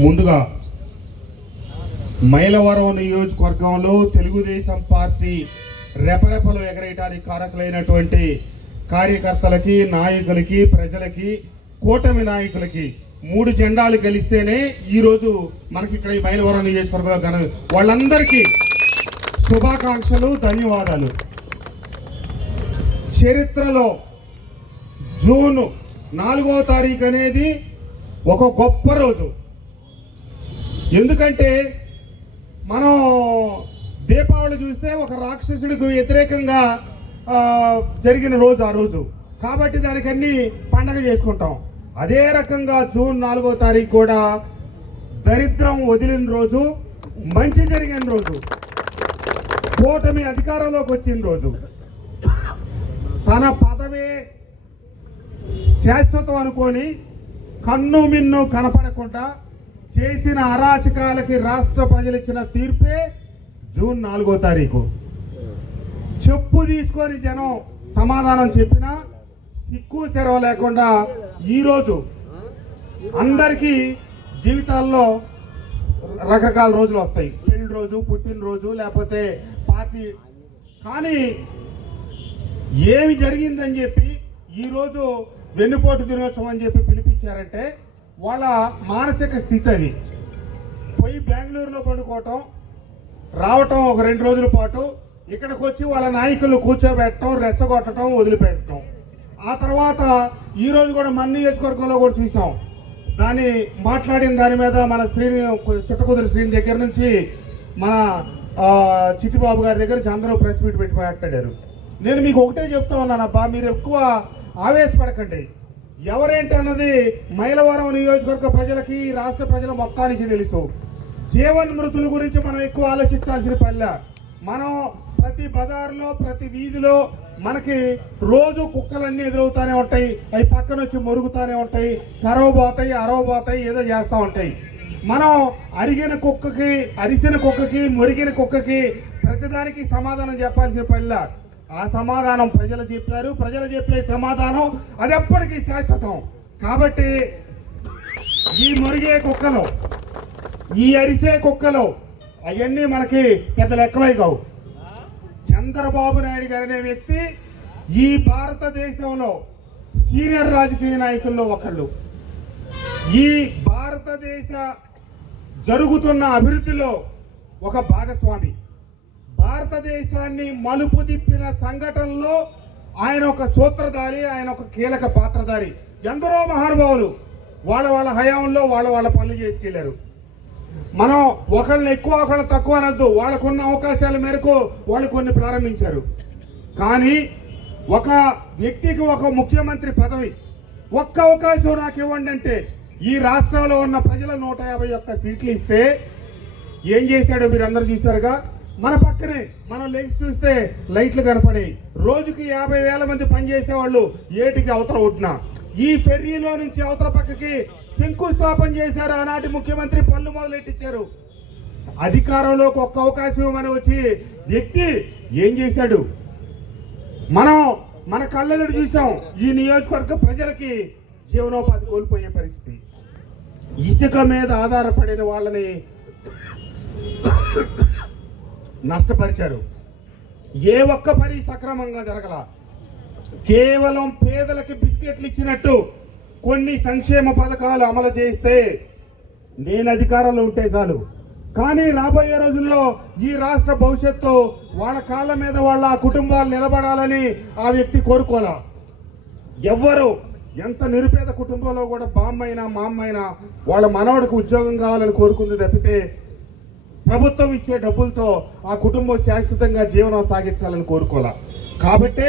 ముందుగా మైలవరం నియోజకవర్గంలో తెలుగుదేశం పార్టీ రెపరెపలు ఎగరేయటానికి కారకులైనటువంటి కార్యకర్తలకి నాయకులకి ప్రజలకి కూటమి నాయకులకి మూడు జెండాలు గెలిస్తేనే ఈరోజు మనకి ఇక్కడ ఈ మైలవరం నియోజకవర్గంలో ఘన వాళ్ళందరికీ శుభాకాంక్షలు ధన్యవాదాలు. చరిత్రలో జూను నాలుగో తారీఖు అనేది ఒక గొప్ప రోజు. ఎందుకంటే మనం దీపావళి చూస్తే ఒక రాక్షసుడికి వ్యతిరేకంగా జరిగిన రోజు ఆ రోజు. కాబట్టి దానికన్నీ పండగ చేసుకుంటాం. అదే రకంగా జూన్ నాలుగో తారీఖు కూడా దరిద్రం వదిలిన రోజు మంచి జరిగిన రోజు. కూటమి అధికారంలోకి వచ్చిన రోజు. తన పదవే శాశ్వతం అనుకొని కన్ను మిన్ను కనపడకుండా చేసిన అరాచకాలకి రాష్ట్ర ప్రజలు ఇచ్చిన తీర్పే జూన్ నాలుగో తారీఖు. చెప్పు తీసుకొని జనం సమాధానం చెప్పినా సిక్కు సెరవ లేకుండా ఈరోజు అందరికీ జీవితాల్లో రకరకాల రోజులు వస్తాయి. పెళ్ళి రోజు పుట్టినరోజు లేకపోతే పార్టీ. కానీ ఏమి జరిగిందని చెప్పి ఈరోజు వెన్నుపోటు దినోత్సవం అని చెప్పి పిలిపించారంటే వాళ్ళ మానసిక స్థితి అది. పోయి బెంగళూరులో పండుకోవటం రావటం ఒక రెండు రోజుల పాటు ఇక్కడికి వచ్చి వాళ్ళ నాయకులు కూర్చోబెట్టడం రెచ్చగొట్టడం వదిలిపెట్టడం. ఆ తర్వాత ఈరోజు కూడా మన నియోజకవర్గంలో కూడా చూసాం. దాన్ని మాట్లాడిన దాని మీద మన శ్రీని చుట్టకుదురు శ్రీని దగ్గర నుంచి మన చిట్టిబాబు గారి దగ్గర నుంచి అందరూ ప్రెస్ మీట్ పెట్టి మాట్లాడారు. నేను మీకు ఒకటే చెప్తా ఉన్నానబ్బా మీరు ఎక్కువ ఆవేశపడకండి. ఎవరేంటి అన్నది మైలవరం నియోజకవర్గ ప్రజలకి రాష్ట్ర ప్రజల మొత్తానికి తెలుసు. జీవన్ మృతుల గురించి మనం ఎక్కువ ఆలోచించాల్సిన పల్లె మనం ప్రతి బజార్లో ప్రతి వీధిలో మనకి రోజు కుక్కలన్నీ ఎదురవుతానే ఉంటాయి. అవి పక్కన వచ్చి మొరుగుతానే ఉంటాయి. కరవబోతాయి అరవబోతాయి ఏదో చేస్తూ ఉంటాయి. మనం అరిగిన కుక్కకి అరిసిన కుక్కకి మురిగిన కుక్కకి ప్రతిదానికి సమాధానం చెప్పాల్సిన పనిలా. ఆ సమాధానం ప్రజలు చెప్పారు. ప్రజలు చెప్పే సమాధానం అది ఎప్పటికీ శాశ్వతం. కాబట్టి ఈ మురిగే కుక్కలు ఈ అరిసే కుక్కలు అవన్నీ మనకి పెద్ద లెక్కలై కావు. చంద్రబాబు నాయుడు గారు అనే వ్యక్తి ఈ భారతదేశంలో సీనియర్ రాజకీయ నాయకుల్లో ఒకళ్ళు. ఈ భారతదేశ జరుగుతున్న అభివృద్ధిలో ఒక భాగస్వామి. భారతదేశాన్ని మలుపు తిప్పిన సంఘటనలో ఆయన ఒక సూత్రధారి ఆయన ఒక కీలక పాత్రధారి. ఎందరో మహానుభావులు వాళ్ళ వాళ్ళ హయాంలో వాళ్ళ వాళ్ళ పనులు చేసుకెళ్ళారు. మనం ఒకళ్ళని ఎక్కువ ఒకళ్ళని తక్కువ అనద్దు. వాళ్ళకున్న అవకాశాల మేరకు వాళ్ళు కొన్ని ప్రారంభించారు. కానీ ఒక వ్యక్తికి ఒక ముఖ్యమంత్రి పదవి ఒక్క అవకాశం నాకు ఇవ్వండి అంటే ఈ రాష్ట్రంలో ఉన్న ప్రజల నూట యాభై ఒక్క సీట్లు ఇస్తే ఏం చేశాడో మీరు అందరు చూశారుగా? మన పక్కనే మనం లెగ్స్ చూస్తే లైట్లు కనపడాయి రోజుకి యాభై వేల మంది పనిచేసేవాళ్ళు ఏటికి అవతల ఉంటున్నా ఈ ఫెర్రీలో నుంచి అవతల పక్కకి శంకుస్థాపన చేశారు ఆనాటి ముఖ్యమంత్రి పనులు మొదలెట్టించారు. అధికారంలోకి ఒక్క అవకాశం ఇవ్వమని వచ్చి వ్యక్తి ఏం చేశాడు? మనం మన కళ్ళెదుడు చూసాం ఈ నియోజకవర్గ ప్రజలకి జీవనోపాధి కోల్పోయే పరిస్థితి. ఇసుక మీద ఆధారపడిన వాళ్ళని నష్టపరిచారు. ఏ ఒక్క పని సక్రమంగా జరగల. కేవలం పేదలకి బిస్కెట్లు ఇచ్చినట్టు కొన్ని సంక్షేమ పథకాలు అమలు చేస్తే నేను అధికారంలో ఉంటే చాలు. కానీ రాబోయే రోజుల్లో ఈ రాష్ట్ర భవిష్యత్తు వాళ్ళ కాళ్ళ మీద వాళ్ళ కుటుంబాలు నిలబడాలని ఆ వ్యక్తి కోరుకోలా ఎవ్వరు ఎంత నిరుపేద కుటుంబంలో కూడా బామ్మైనా మా అమ్మైనా వాళ్ళ మనవడికి ఉద్యోగం కావాలని కోరుకుంది తప్పితే ప్రభుత్వం ఇచ్చే డబ్బులతో ఆ కుటుంబం శాశ్వతంగా జీవనం సాగించాలని కోరుకోలే కాబట్టే